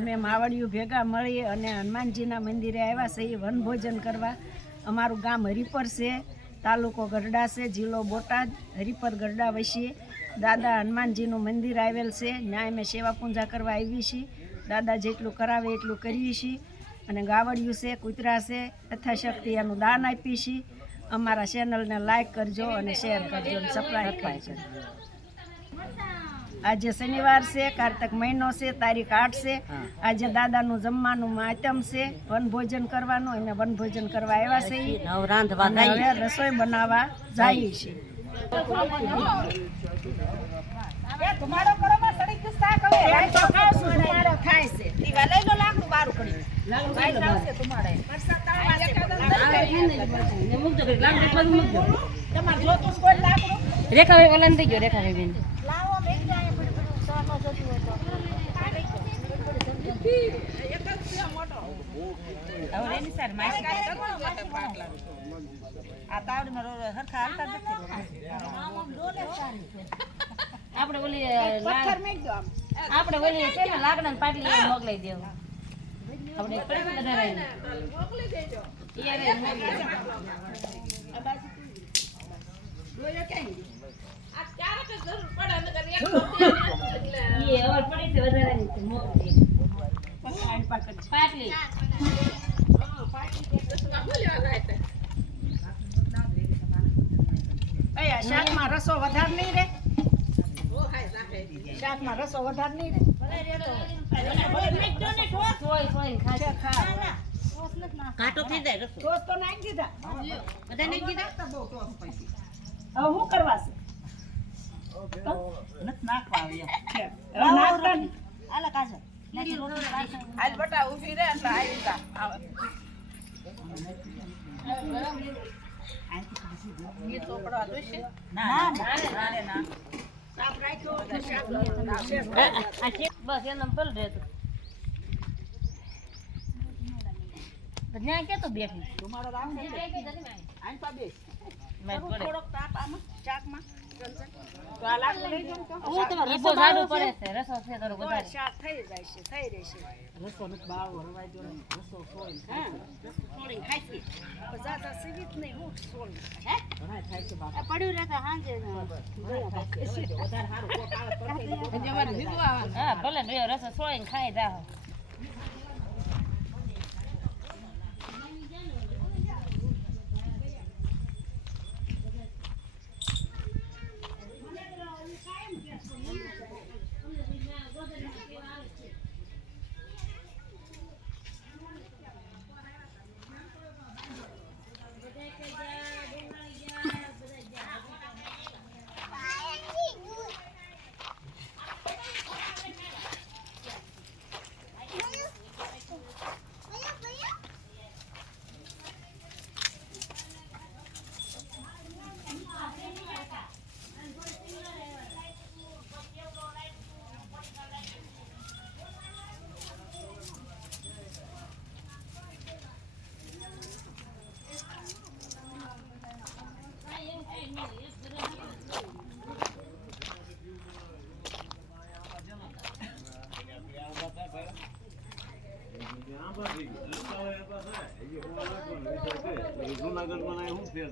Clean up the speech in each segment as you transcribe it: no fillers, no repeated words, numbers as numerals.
અમે માવડીયું ભેગા મળી અને હનુમાનજીના મંદિરે આવ્યા છે વનભોજન કરવા. અમારું ગામ હરિપર છે, તાલુકો ગઢડા છે, જિલ્લો બોટાદ. હરિપર ગઢડા વસીએ દાદા હનુમાનજીનું મંદિર આવેલ છે. ત્યાં અમે સેવા પૂજા કરવા આવી છીએ. દાદા જેટલું કરાવે એટલું કરીએ છીએ. અને ગાવડિયું છે, કૂતરા છે, યથાશક્તિ એનું દાન આપીએ છીએ. અમારા ચેનલને લાઈક કરજો અને શેર કરજો અને સબસ્ક્રાઈબ કરજો. આજે શનિવાર છે, કાર્તક મહિનો છે, તારીખ 8 છે. આજે દાદાનું જમવાનું માતમ છે, વનભોજન કરવાનું. અમે વનભોજન કરવા આવ્યા છે. હવે રસોઈ બનાવવા જઈએ છીએ. રેખાભાઈ ઓલાન થઈ ગયો. રેખાભાઈ બેન આપણે ઓલી છે ને લાકડા પાટલી મોકલાઈ દેવું. આપણે મોકલી દેજો. શાકમાં રસો વધારે નહીં રે. શાકમાં રસો વધારે નહીં રે. કાંટો થઈ જાય રસો. ટોસ તો નાખી દીધા. બધા નાખી દીધા. હવે શું કરવા છે? નાખવા આલા કાજલ આજ બટા ઊભી રે એટલે આવી જા ये तो बड़ा दोष है ना साफ राखो बस ये नंबर दे तो बन्या के तो बैठी तुम्हारा राम है आइन पा बेस मैं थोड़ो ताप आमा चाक માં તો આ લાગ લઈ જો તો હું તમારો રસો જાડો પડે છે. રસો છે થોડો વધારે શાક થઈ જાય છે, થઈ રહેશે. રસો ન બાવ હરવાઈ જો રસો સોઈ હા રસો સોઈ ખાઈ બજાતા સીવીત નહીં હું સોઈ હે ઘણા થાય છે બાપ પડ્યું રહેતા હાંજે વધારે હારું કોક આવે તો જવાનું સીધું આવવાનું. હા ભલે ને રસો સોઈ ખાઈ જા. જૂનાગઢ બનાય શું ફેર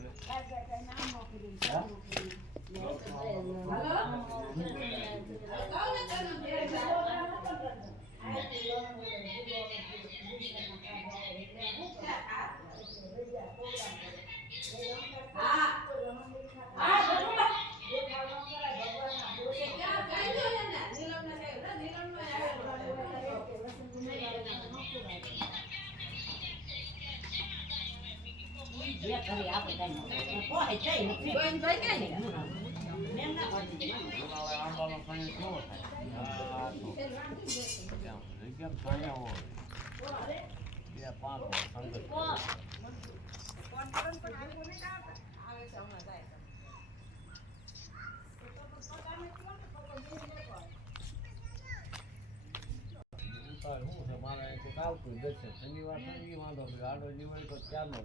શનિવાર વાંધો ગાડો જીવાય તો ક્યાં નો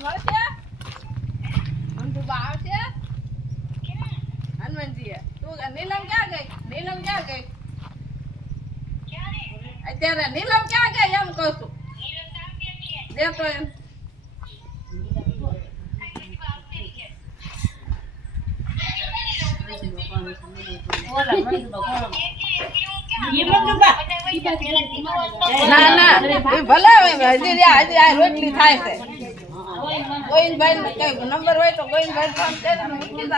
મળશે અંધુબા આવશે હનુમાનજી તું નીલમ ક્યાં ગઈ અત્યારે નીલમ ક્યાં ગઈ એમ કહું છું દેતો એમ ના ના એ ભલે હોય હજી આ રોટલી થાય છે ગોવિંદભાઈ ને કઈ નંબર હોય તો ગોવિંદભાઈ ફોન કરીને મૂકી દો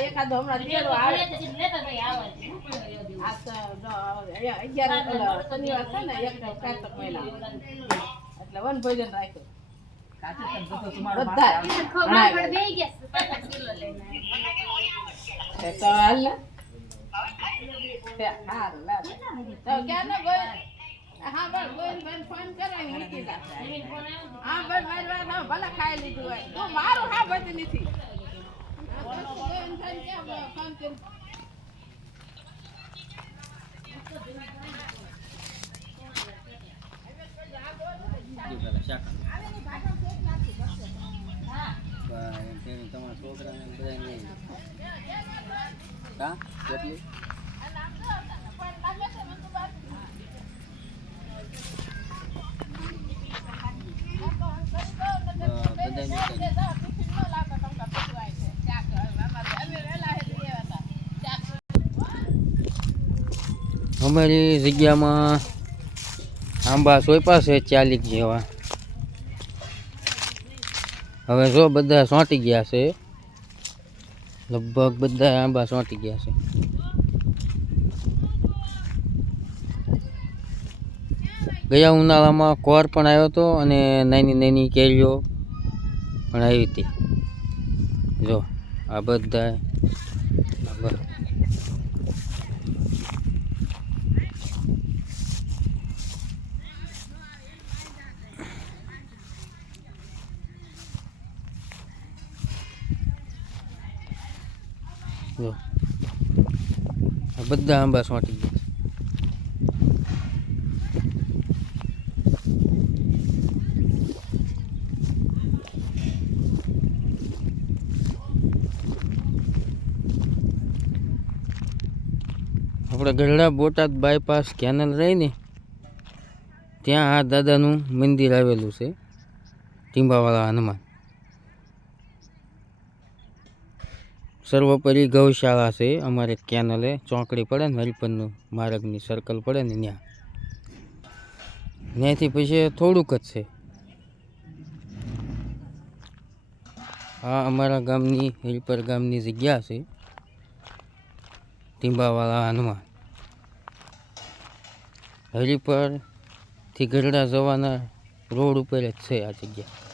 એકાદો હમણાં તેરો આવે આ તો 11 શનિવાર છે ને એક કારતક મહિના એટલે વન ભોજન રાખ્યું બધા તો હાલ ને હારું લાવ તો ક્યાં ને હા બસ ગોવિંદભાઈ ફોન કરાવી મૂકી દે હા બસ મારી વાત ભલે ખાઈ લીધું હોય તું મારું હા બધી નથી ગોવિંદભાઈ ક્યાં ફોન કરી તમારા છોકરાને બધાને હા કેટલી અમારી જગ્યામાં આંબા સોંપ્યા છે 40 જેવા હવે જો બધા સોંટી ગયા છે લગભગ બધા આંબા સોંટી ગયા છે ગયા ઉનાળામાં કોર પણ આવ્યો હતો અને નાની નાની કેરીઓ પણ આવી હતી જો આ બધા જો આ બધા આંબા સોંટી ગયા આપણે ગઢડા બોટાદ બાયપાસ કેનલ રહી ને ત્યાં આ દાદાનું મંદિર આવેલું છે ટીંબાવાળા હનુમાન સર્વોપરી ગૌશાળા છે અમારે કેનલે ચોકડી પડે ને હરિપનનું માર્ગની સર્કલ પડે ને ત્યાંથી પછી થોડુંક જ છે આ અમારા ગામની હરિપર ગામની જગ્યા છે ટીંબાવાળા હનુમાન હરિપરથી ગઢડા જવાના રોડ ઉપર જ છે આ જગ્યા